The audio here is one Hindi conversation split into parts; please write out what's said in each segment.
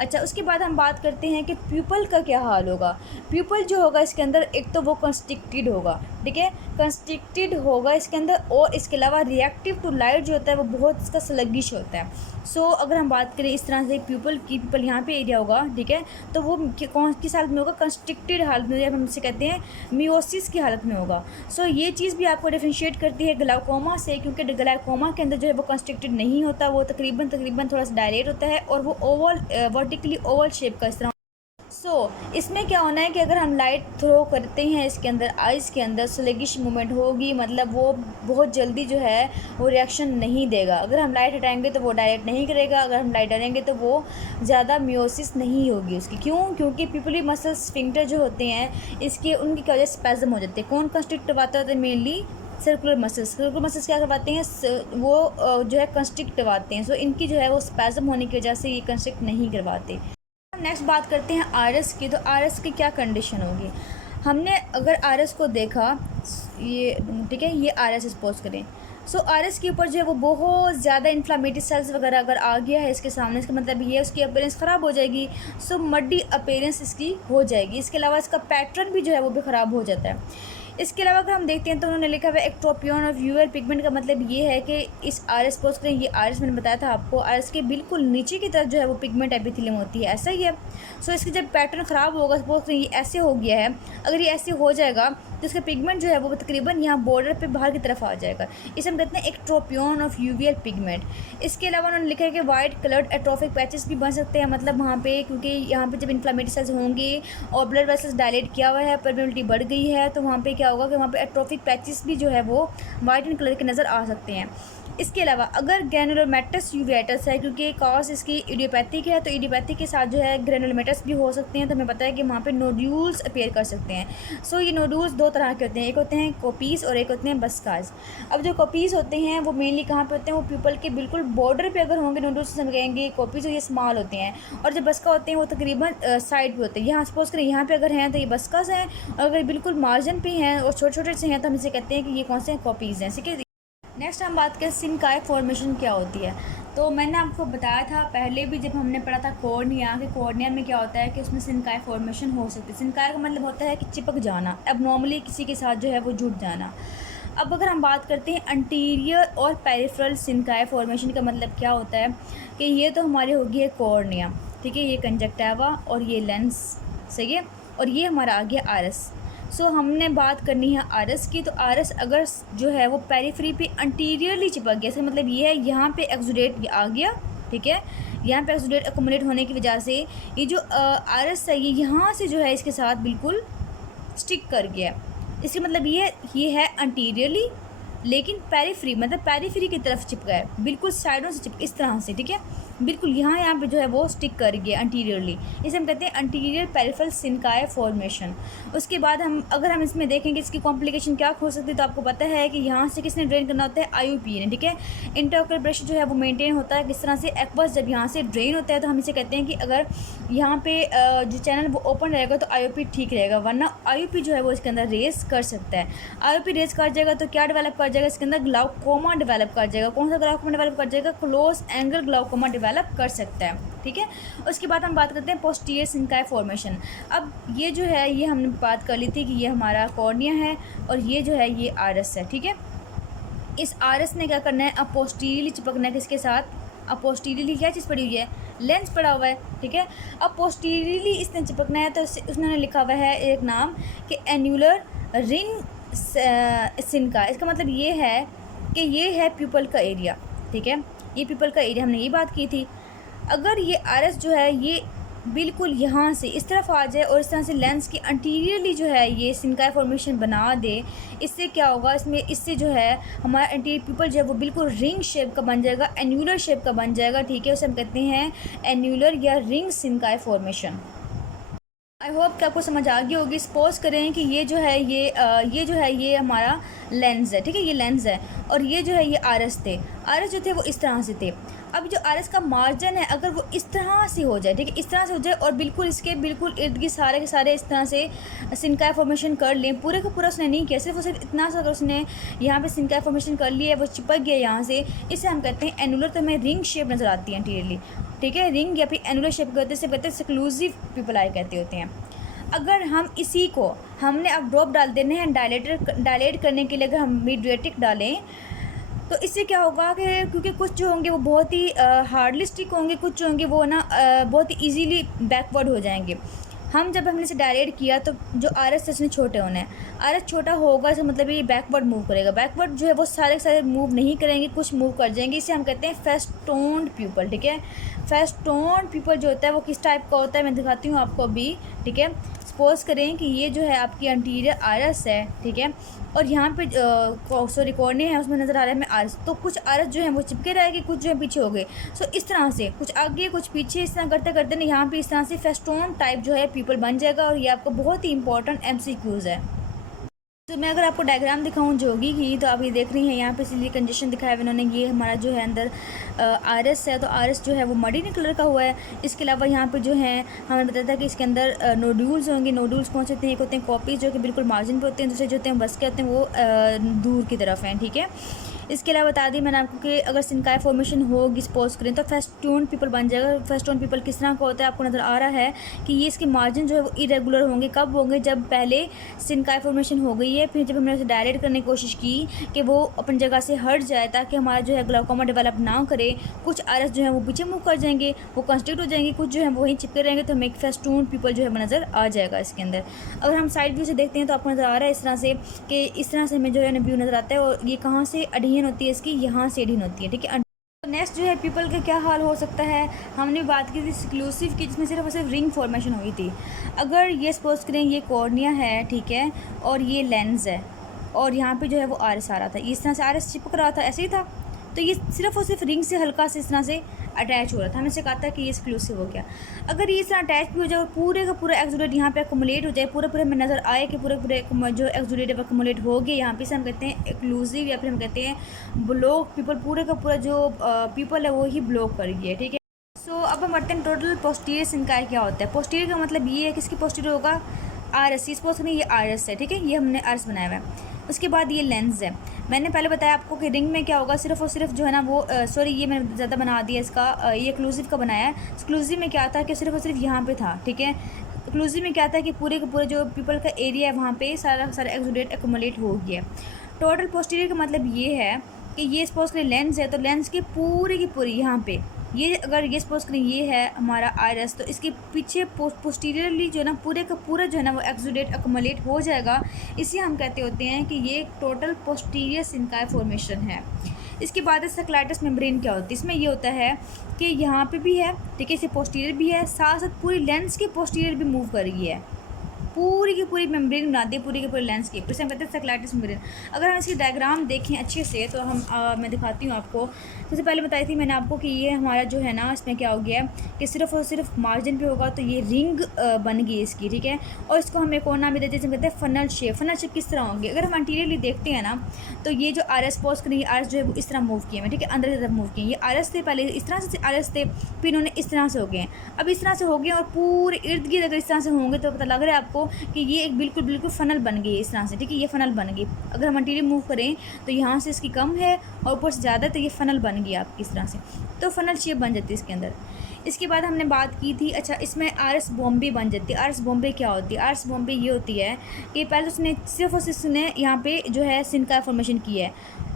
अच्छा, उसके बाद हम बात करते हैं कि प्यूपल का क्या हाल होगा। प्यूपल जो होगा इसके अंदर, एक तो वो कंस्ट्रिक्टेड होगा, ठीक है, कंस्ट्रिक्टेड होगा इसके अंदर, और इसके अलावा रिएक्टिव टू लाइट जो होता है वो बहुत इसका स्लगिश होता है। सो अगर हम बात करें इस तरह से प्यूपल की, प्यूपल यहाँ पे एरिया होगा, ठीक है, तो वो कौन किस हालत में होगा, कंस्ट्रिक्टेड हालत में, हम इसे कहते हैं मियोसिस की हालत में होगा। सो ये चीज़ भी आपको डिफ्रेंशिएट करती है ग्लाइकोमा से, क्योंकि ग्लाइकोमा के अंदर जो है वो कंस्ट्रिक्टेड नहीं होता, वो तकरीबन थोड़ा सा डायलेट होता है, और वो ओवल वर्टिकली ओवल शेप का इस तरह। इसमें क्या होना है कि अगर हम लाइट थ्रो करते हैं इसके अंदर, आइस के अंदर स्लगिश मूवमेंट होगी, मतलब वो बहुत जल्दी जो है वो रिएक्शन नहीं देगा। अगर हम लाइट हटाएंगे तो वो डायरेक्ट नहीं करेगा, अगर हम लाइट डालेंगे तो वो ज़्यादा मियोसिस नहीं होगी उसकी। क्योंकि पिपली मसल्स स्फिंक्टर जो होते हैं इसके, उनकी क्या वजह स्पैज़म हो जाते हैं। कौन कंस्ट्रिक्ट करवाता है? मेनली सर्कुलर मसल्स क्या करवाते हैं, वो जो है कंस्ट्रिक्ट करवाते हैं। सो इनकी जो है वो स्पैज़म होने की वजह से ये कंस्ट्रिक्ट नहीं करवाते। नेक्स्ट बात करते हैं आरएस की। तो आरएस की क्या कंडीशन होगी। हमने अगर आरएस को देखा, ये ठीक है, ये आरएस सपोज करें। सो आरएस के ऊपर जो है वो बहुत ज़्यादा इन्फ्लामेटरी सेल्स वगैरह अगर आ गया है इसके सामने, इसका मतलब ये उसकी अपीयरेंस ख़राब हो जाएगी। सो मड्डी अपीयरेंस इसकी हो जाएगी। इसके अलावा इसका पैटर्न भी जो है वो भी ख़राब हो जाता है। इसके अलावा अगर हम देखते हैं तो उन्होंने लिखा हुआ है एक्ट्रोपियन ऑफ यूएल पिगमेंट का मतलब ये है कि इस आरएस पोस्ट करें, ये आरएस मैंने बताया था आपको, आरएस के बिल्कुल नीचे की तरफ जो है वो पिगमेंट एपिथेलियम होती है, ऐसा ही है। सो इसकी जब पैटर्न ख़राब होगा, सपोज करें ये ऐसे हो गया है, अगर ये ऐसे हो जाएगा तो इसका पिगमेंट जो है वो तकरीबन यहाँ बॉर्डर पे बाहर की तरफ आ जाएगा। इसे हम कहते हैं एक्ट्रोपियन ऑफ यूवियल पिगमेंट। इसके अलावा उन्होंने लिखा है कि वाइट कलर्ड एट्रोफिक पैचेस भी बन सकते हैं, मतलब वहाँ पे, क्योंकि यहाँ पे जब इन्फ्लामेटरी सेल्स होंगे और ब्लड वेसल्स डायलेट किया हुआ है, परमेबिलिटी बढ़ गई है, तो वहाँ पे क्या होगा कि वहाँ पे एट्रोफिक पैचेस भी जो है वो वाइट इन कलर के नज़र आ सकते हैं। इसके अलावा अगर ग्रैनुलोमेटस यूवेटस है, क्योंकि कॉज इसकी इडियोपैथिक है, तो इडियोपैथिक के साथ जो है ग्रैनुलोमेटस भी हो सकते हैं, तो हमें पता है कि वहाँ पे नोड्यूल्स अपीयर कर सकते हैं। सो ये नोड्यूल्स दो तरह के होते हैं, एक होते हैं कोपीज और एक होते हैं बस्काज। अब जो कोपीज होते हैं वो मेनली कहाँ पे होते हैं, वो प्यूपल के बिल्कुल बॉर्डर पे अगर होंगे नोड्यूल्स, हम कहेंगे कोपीज, ये स्मॉल होते हैं, और जो बस्का होते हैं वो तकरीबन साइड पे होते हैं। यहाँ सपोज करें यहाँ पे अगर हैं तो ये बस्काज हैं, और अगर बिल्कुल मार्जिन पे हैं और छोटे छोटे से हैं तो हम इसे कहते हैं कि ये कौन से कॉपीज़ हैं, ठीक है। नेक्स्ट हम बात करें सिनकाई फॉर्मेशन क्या होती है। तो मैंने आपको बताया था पहले भी जब हमने पढ़ा था कॉर्निया, कि कॉर्निया में क्या होता है कि उसमें सिनकाई फॉर्मेशन हो सकती है। सिनकाई का मतलब होता है कि चिपक जाना, अब नॉर्मली किसी के साथ जो है वो जुड़ जाना। अब अगर हम बात करते हैं अंटीरियर और पेरिफेरल सिनकाई फॉर्मेशन का मतलब क्या होता है, कि ये तो हमारी होगी है कॉर्निया, ठीक है, ये कंजक्टिवा और ये लेंस, सही है, और ये हमारा आ गया आरस। सो हमने बात करनी है आरस की। तो आरस अगर जो है वो पेरिफेरी पे अंटीरियरली चिपक गया, इसका मतलब ये है यहाँ पे एक्सुडेट आ गया, ठीक है, यहाँ पे एक्सुडेट अकोमोडेट होने की वजह से ये जो आरस है ये यहाँ से जो है इसके साथ बिल्कुल स्टिक कर गया। इसका मतलब ये है अंटीरियरली, लेकिन पेरिफेरी मतलब पेरिफेरी की तरफ चिपका है, बिल्कुल साइडों से चिपका, इस तरह से, ठीक है, बिल्कुल यहाँ पे जो है वो स्टिक कर गया अंटीरियरली। इसे हम कहते हैं अंटीरियर पेरिफेरल सिनकाई फॉर्मेशन। उसके बाद अगर हम इसमें देखेंगे इसकी कॉम्प्लिकेशन क्या हो सकती है, तो आपको पता है कि यहाँ से किसने ड्रेन करना होता है, आईयूपी ने, ठीक है। इंटरऑक्यूलर प्रेशर जो है वो मेंटेन होता है किस तरह से, एक्वस जब यहाँ से ड्रेन होता है तो हम इसे कहते हैं कि अगर यहाँ पे जो चैनल वो ओपन रहेगा तो आईयूपी ठीक रहेगा, वरना आईयूपी जो है वो इसके अंदर रेस कर सकता है। आईयूपी रेस कर जाएगा तो क्या डेवलप कर जाएगा, इसके अंदर ग्लाउकोमा डेवलप कर जाएगा। कौन सा ग्लाउकोमा डेवलप कर जाएगा, क्लोज एंगल ग्लाउकोमा डेवलप कर सकता है, ठीक है। उसके बाद हम बात करते हैं पोस्टीरियर सिनकाई फॉर्मेशन। अब ये जो है ये हमने बात कर ली थी कि ये हमारा कॉर्निया है और ये जो है ये आरस है, ठीक है। इस आरस ने क्या करना है, अब पोस्टीरियरली चिपकना है किसके साथ, अब पोस्टीरियरली क्या चीज़ पड़ी हुई है, लेंस पड़ा हुआ है, ठीक है। अब पोस्टीरियरली इसने चिपकना है तो उसने लिखा हुआ है एक नाम कि एन्यूलर रिंग सिनकाई। इसका मतलब ये है कि ये है प्यूपल का एरिया, ठीक है, ये प्यूपल का एरिया, हमने ये बात की थी। अगर ये आरस जो है ये बिल्कुल यहाँ से इस तरफ आ जाए और इस तरह से लेंस की अंटीरियरली जो है ये सिनकाई फॉर्मेशन बना दे, इससे क्या होगा, इससे जो है हमारा एंटीरियर प्यूपल जो है वो बिल्कुल रिंग शेप का बन जाएगा, एन्यूलर शेप का बन जाएगा, ठीक है। उसे हम कहते हैं एन्यूलर या रिंग सिनकाई फॉर्मेशन। आई होप कि आपको समझ आ गई होगी। सपोज करें कि ये जो है ये हमारा लेंस है, ठीक है, ये लेंस है, और ये जो है ये आरस थे, आरस जो थे वो इस तरह से थे। अब जो आरस का मार्जिन है अगर वो इस तरह से हो जाए, ठीक है, इस तरह से हो जाए और बिल्कुल इसके बिल्कुल इर्द गिर्द सारे के सारे इस तरह से सिनकाई फॉर्मेशन कर लें, पूरे का पूरा उसने नहीं किया, सिर्फ इतना सा अगर उसने यहाँ पे सिनकाई फॉर्मेशन कर लिया है, वो चिपक गया यहाँ से, इसे हम कहते हैं एनुलर। तो हमें रिंग शेप नज़र आती है इंटीरियरली। ठीक है, रिंग या फिर एनुलर शेप के होते हैं, कहते हैं सक्लूसिव पिपल आई कहते होते हैं। अगर हम इसी को हमने अब ड्रॉप डाल देने हैं डायलेट करने के लिए, अगर हम मीडिएटिक डालें तो इससे क्या होगा कि क्योंकि कुछ जो होंगे वो बहुत ही हार्डली स्टिक होंगे, कुछ जो होंगे वो ना बहुत ही ईजीली बैकवर्ड हो जाएंगे। हम जब हमने इसे डायलेट किया तो जो आर एस इसमें छोटे होने हैं, आर एस छोटा होगा इसका मतलब ये बैकवर्ड मूव करेगा। बैकवर्ड जो है वो सारे सारे मूव नहीं करेंगे, कुछ मूव कर जाएंगे। इसे हम कहते हैं फेस्टोन्ड प्यूपल। ठीक है, फेस्टोन्ड प्यूपल जो होता है वो किस टाइप का होता है मैं दिखाती हूँ आपको अभी। ठीक है, सपोज करें कि ये जो है आपकी एंटीरियर आरस है, ठीक है, और यहाँ पे सॉरी कॉर्निया है, उसमें नज़र आ रहा है हमें आरस। तो कुछ आरस जो है वो चिपके रहेगी, कुछ जो है पीछे हो गए। सो इस तरह से कुछ आगे कुछ पीछे इस तरह करते करते ना यहाँ पे इस तरह से फेस्टोन टाइप जो है पीपल बन जाएगा। और ये आपको बहुत ही इंपॉर्टेंट MCQs है। तो मैं अगर आपको डायग्राम दिखाऊं जोगी की, तो आप ये देख रही हैं यहाँ पे सिली कंजेशन दिखाया है इन्होंने। ये हमारा जो है अंदर आरस है, तो आरस जो है वो मडीनी कलर का हुआ है। इसके अलावा यहाँ पे जो है हमें बताया था कि इसके अंदर नोड्यूल्स होंगे। नोड्यूल्स कौन से होते हैं? एक होते हैं कॉपीज जो कि बिल्कुल मार्जिन पे होते हैं, दूसरे जो होते हैं बस के होते हैं वो दूर की तरफ हैं। ठीक है, इसके अलावा बता दी मैंने आपको कि अगर सिनकाई फॉर्मेशन होगी सपोज करें तो फेस्टून पीपल बन जाएगा। फेस्टून पीपल किस तरह का होता है? आपको नज़र आ रहा है कि ये इसके मार्जिन जो है वो इरेगुलर होंगे। कब होंगे? जब पहले सिनकाई फॉर्मेशन हो गई है, फिर जब हमने उसे डायलेट करने की कोशिश की कि वो अपनी जगह से हट जाए ताकि हमारा जो है ग्लाउकोमा डेवलप ना करे। कुछ आरस जो है वो पीछे मूव कर जाएंगे, वो कंस्ट्रिक्ट हो जाएंगे, कुछ जो है वो वहीं चिपके रहेंगे, तो हमें एक फेस्टून पीपल जो है वो नज़र आ जाएगा इसके अंदर। अगर हम साइड व्यू से देखते हैं तो आपको नज़र आ रहा है इस तरह से कि इस तरह से हमें जो है व्यू नज़र आता है। और ये कहाँ से अडहियन होती है इसकी? यहाँ से अडहियन होती है। ठीक है, नेक्स्ट जो है पीपल का क्या हाल हो सकता है? हमने बात की थी एक्सक्लूसिव की, जिसमें सिर्फ और सिर्फ रिंग फॉर्मेशन हुई थी। अगर ये सपोज करें ये कॉर्निया है, ठीक है, और ये लेंस है, और यहाँ पे जो है वो आरएस आ रहा था, इस तरह से आरएस चिपक रहा था, ऐसे ही था, तो ये सिर्फ और सिर्फ रिंग से हल्का से इस तरह से अटैच हो रहा था। हमने से कहा था कि ये एक्सक्लूसिव हो गया। अगर ये इस तरह अटैच भी हो जाए और पूरे का पूरा एक्सुलेट यहाँ पे एक्मुलेट हो जाए, पूरे हमें नज़र आए कि पूरे जो एक्सुलेट एक्मुलेट हो गए यहाँ पे, से हम कहते हैं एक्लूसिव, या फिर हम कहते हैं ब्लॉक पीपल। पूरे का पूरा जो पीपल है वो ही ब्लॉक कर गया। ठीक है, सो अब हम बढ़ते हैं टोटल पोस्टीरियर सिनकाई क्या होता है। पोस्टीरियर का मतलब ये है कि इसकी पोस्टीरियर होगा आरएस। सपोज करें ये आरएस है, ठीक है, ये हमने आरएस बनाया हुआ है। उसके बाद ये लेंस है। मैंने पहले बताया आपको कि रिंग में क्या होगा, सिर्फ और सिर्फ जो है ना वो सॉरी ये मैंने ज़्यादा बना दिया इसका, ये एक्लूसिव का बनाया है। एक्सक्लूसिव में क्या था कि सिर्फ और सिर्फ यहाँ पे था। ठीक है, एक्लूसिव में क्या था कि पूरे का पूरा जो पीपल का एरिया है वहाँ पे सारा सारा एक्सुलेट एक्मुलेट हो गया। टोटल पोस्टीरियर का मतलब ये है कि ये सपोज करें लेंस है, तो लेंस की पूरी यहाँ पे ये अगर ये सपोज करें ये है हमारा आयरस, तो इसके पीछे पोस्टीरियरली जो है ना पूरे का पूरा जो है ना वो एक्सुलेट एक्मुलेट हो जाएगा। इसे हम कहते होते हैं कि ये टोटल पोस्टीरियर सिनकाई फॉर्मेशन है। इसके बाद सेक्लाइटस मेम्ब्रेन क्या होती है? इसमें ये होता है कि यहाँ पे भी है, ठीक है, इसे पोस्टीरियर भी है, साथ साथ पूरी लेंस के पोस्टीरियर भी मूव कर रही है, पूरी की पूरी मेम्ब्रेन बनाती है पूरी के पूरे लैंडस्केप। इसे हम कहते हैं सेक्लाइटिस मेम्ब्रेन। अगर हम इसकी डायग्राम देखें अच्छे से तो हम मैं दिखाती हूँ आपको। सबसे पहले बताई थी मैंने आपको कि ये हमारा जो है ना इसमें क्या हो गया है कि सिर्फ और सिर्फ मार्जिन पे होगा, तो ये रिंग बन गई इसकी। ठीक है, और इसको हम एक और नाम भी देते हैं जिसे कहते हैं फनल शेप। फनल शेप किस तरह होंगे? अगर हम एंटीरियरली देखते हैं ना तो ये जो आर एस पोस्ट करें, आर एस जो है वो इस तरह मूव किए हैं, ठीक है, अंदर की तरफ मूव किए। ये आर एस थे पहले, इस तरह से आर एस थे, फिर इन्होंने इस तरह से हो गए हैं, अब इस तरह से हो गए और पूरे इर्द गिर्द अगर इस तरह से होंगे तो पता लग रहा है आपको कि ये एक बिल्कुल फनल बन गई है इस तरह से। ठीक है, ये फनल बन गई। अगर हम एंटीरियर मूव करें तो यहाँ से इसकी कम है और ऊपर से ज़्यादा, तो ये फनल बन गई आपकी इस तरह से, तो फनल शेप बन जाती है इसके अंदर। इसके बाद हमने बात की थी, अच्छा इसमें आर एस बॉम्बे बन जाती है। आर एस बॉम्बे क्या होती है? आर एस बॉम्बे ये होती है कि पहले उसने सिर्फ और सिर्फ उसने यहाँ पे जो है सिनका फॉर्मेशन की है।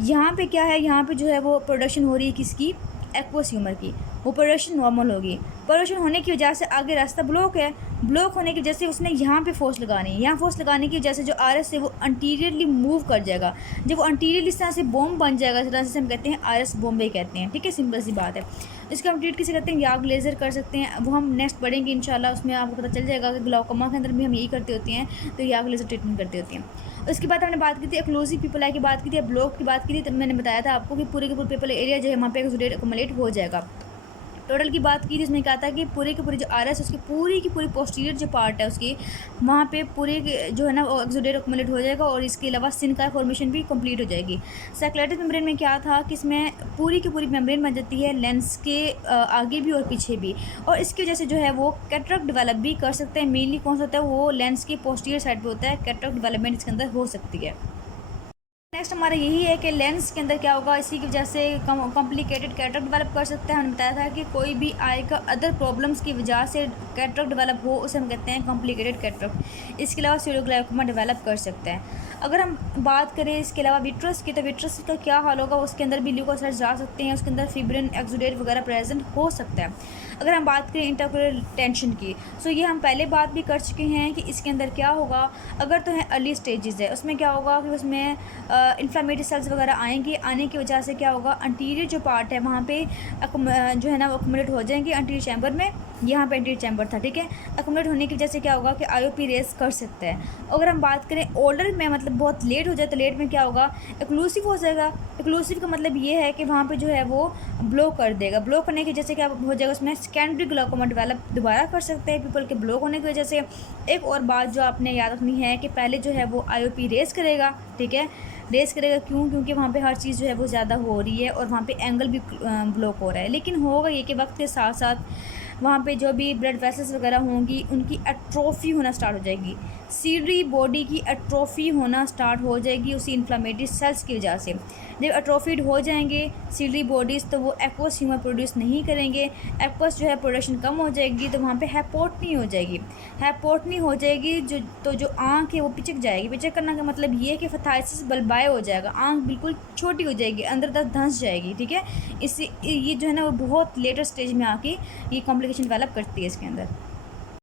यहाँ पे क्या है, यहाँ पे जो है वो प्रोडक्शन हो रही है किसकी? एक्वस ह्यूमर की। वो प्रोडक्शन नॉर्मल होगी। प्रोडक्शन होने की वजह से आगे रास्ता ब्लॉक है, ब्लॉक होने की वजह से उसने यहाँ पे फोर्स लगानी है। यहाँ फोर्स लगाने की वजह से जो आर एस है वो अंटीरियरली मूव कर जाएगा। जब वो अंटीरियरली इस तरह से बॉम्ब बन जाएगा, इस तरह से हम कहते हैं आर एस बॉम्बे कहते हैं। ठीक है, सिंपल सी बात है। इसका हम ट्रीट किसे करते हैं? याग लेज़र कर सकते हैं, वो हम नेक्स्ट पढ़ेंगे इंशाल्लाह। उसमें आपको पता चल जाएगा कि ग्लाउकोमा के अंदर भी हम यही करते होते हैं, तो याग लेज़र ट्रीटमेंट करते होते हैं। उसके बाद हमने बात की थी एक्लूसिव पीपल आई की बात की थी, ब्लॉक की बात की थी, तब मैंने बताया था आपको कि पूरे के पूरे पीपल एरिया जो है वहाँ पे एक्मुलेट हो जाएगा। टोटल की बात की थी, इसमें क्या था कि पूरे के पूरे जो आर एस उसकी पूरी की पूरी पोस्टीरियर जो पार्ट है उसकी वहाँ पे पूरे जो है ना वो एक्सुलेट एक्मुलेट हो जाएगा और इसके अलावा सिनका फॉर्मेशन भी कंप्लीट हो जाएगी। सेक्लाइटिस मेम्ब्रेन में क्या था कि इसमें पूरी की पूरी मेम्ब्रेन बन जाती है लेंस के आगे भी और पीछे भी, और इसकी वजह से जो है वो कैटरेक्ट डेवलप भी कर सकते हैं। मेनली कौन सा होता है? वो लेंस के पोस्टीरियर साइड पर होता है, कैटरेक्ट डेवलपमेंट इसके अंदर हो सकती है। नेक्स्ट हमारा यही है कि लेंस के अंदर क्या होगा, इसी की वजह से कॉम्प्लिकेटेड कैटरेक्ट डेवलप कर सकते हैं। हमने बताया था कि कोई भी आई का अदर प्रॉब्लम्स की वजह से कैटरेक्ट डेवलप हो उसे हम कहते हैं कॉम्प्लिकेटेड कैटरेक्ट। इसके अलावा सीरोग्लाइकोमा डेवलप कर सकते हैं। अगर हम बात करें इसके अलावा विट्रस की, तो विट्रस का क्या हाल होगा, उसके अंदर भी ल्यूकोसाइट्स जा सकते हैं, उसके अंदर फिब्रिन एक्सुडेट वगैरह प्रेजेंट हो सकता है। अगर हम बात करें इंटरकोलर टेंशन की, सो ये हम पहले बात भी कर चुके हैं कि इसके अंदर क्या होगा। अगर तो है अर्ली स्टेजेस है, उसमें क्या होगा कि उसमें इन्फ्लामेटरी सेल्स वगैरह आएंगे, आने की वजह से क्या होगा, अंटीरियर जो पार्ट है वहाँ पे जो है ना वो अकोमोडेट हो जाएंगे अंटीरियर चैम्बर में। यहाँ पे एंटीरियर चैम्बर था, ठीक है। अकोमोडेट होने की वजह से क्या होगा कि आईओपी रेस कर सकते हैं। अगर हम बात करें ओल्डर में, मतलब बहुत लेट हो जाए, तो लेट में क्या होगा, एक्लूसिव हो जाएगा। एक्लूसिव का मतलब ये है कि वहाँ पे जो है वो ब्लॉक कर देगा। ब्लॉक करने की वजह से क्या हो जाएगा, उसमें सेकेंडरी ग्लाइकोमा डेवलप दोबारा कर सकते हैं पीपल के ब्लॉक होने की वजह से। एक और बात जो आपने याद रखनी है कि पहले जो है वो आईओपी रेस करेगा, ठीक है। रेस करेगा क्यों, क्योंकि वहाँ पे हर चीज़ जो है वो ज़्यादा हो रही है और वहाँ पे एंगल भी ब्लॉक हो रहा है। लेकिन होगा ये कि वक्त के साथ साथ वहाँ पे जो भी ब्लड वेसल्स वगैरह होंगी उनकी एट्रोफी होना स्टार्ट हो जाएगी। सीडी बॉडी की एट्रोफी होना स्टार्ट हो जाएगी उसी इन्फ्लामेटरी सेल्स की वजह से। जब एट्रोफीड हो जाएंगे सीडी बॉडीज़, तो वो एक्वस ह्यूमर प्रोड्यूस नहीं करेंगे। एक्वस जो है प्रोडक्शन कम हो जाएगी, तो वहाँ पे हैपोटनी हो जाएगी। हैपोटनी हो जाएगी जो आँख है वो पिचक जाएगी। पिचक करना का मतलब ये है कि फथाइसिस बल्बाए हो जाएगा, आँख बिल्कुल छोटी हो जाएगी, अंदर तक धंस जाएगी, ठीक है। इससे ये जो है ना वो बहुत लेटर स्टेज में आके ये कॉम्प्लिकेशन डेवलप करती है इसके अंदर।